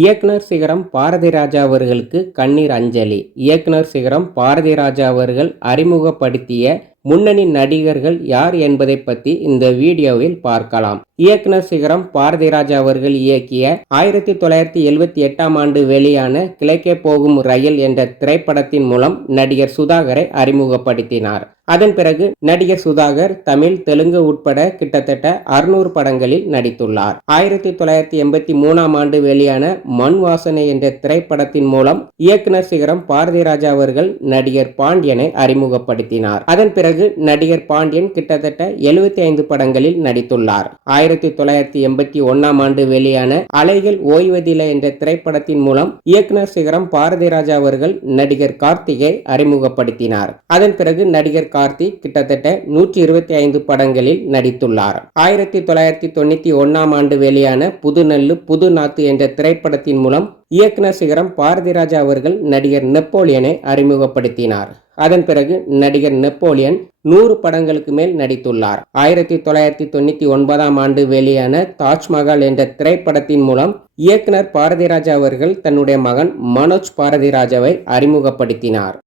இயக்குனர் சிகரம் பாரதிராஜா அவர்களுக்கு கண்ணீர் அஞ்சலி. இயக்குனர் சிகரம் பாரதிராஜா அவர்கள் அறிமுகப்படுத்திய முன்னணி நடிகர்கள் யார் என்பதை பற்றி இந்த வீடியோவில் பார்க்கலாம். இயக்குனர் சிகரம் பாரதிராஜா அவர்கள் இயக்கிய 1978 வெளியான கிழக்கே போகும் ரயில் என்ற திரைப்படத்தின் மூலம் நடிகர் சுதாகரை அறிமுகப்படுத்தினார். அதன் பிறகு நடிகர் சுதாகர் தமிழ், தெலுங்கு உட்பட கிட்டத்தட்ட 600 படங்களில் நடித்துள்ளார். 1983 வெளியான மண் வாசனை என்ற திரைப்படத்தின் மூலம் இயக்குனர் சிகரம் பாரதிராஜா அவர்கள் நடிகர் பாண்டியனை அறிமுகப்படுத்தினார். அதன் பிறகு நடிகர் பாண்டியன் கிட்டத்தட்ட 75 படங்களில் நடித்துள்ளார். 1981 வெளியான அலைகள் ஓய்வதில்லை என்ற திரைப்படத்தின் மூலம் இயக்குனர் சிகரம் பாரதிராஜா அவர்கள் நடிகர் கார்த்திகை அறிமுகப்படுத்தினார். அதன் பிறகு நடிகர் கார்த்திக் கிட்டத்தட்ட 125 படங்களில் நடித்துள்ளார். 1991 வெளியான புதுநெல்லு புது நாத்து என்ற திரைப்படத்தின் மூலம் இயக்குனர் சிகரம் பாரதிராஜா அவர்கள் நடிகர் நெப்போலியனை அறிமுகப்படுத்தினார். அதன் பிறகு நடிகர் நெப்போலியன் 100 படங்களுக்கு மேல் நடித்துள்ளார். 1999 வெளியான தாஜ்மஹால் என்ற திரைப்படத்தின் மூலம் இயக்குனர் பாரதிராஜா அவர்கள் தன்னுடைய மகன் மனோஜ் பாரதிராஜாவை அறிமுகப்படுத்தினார்.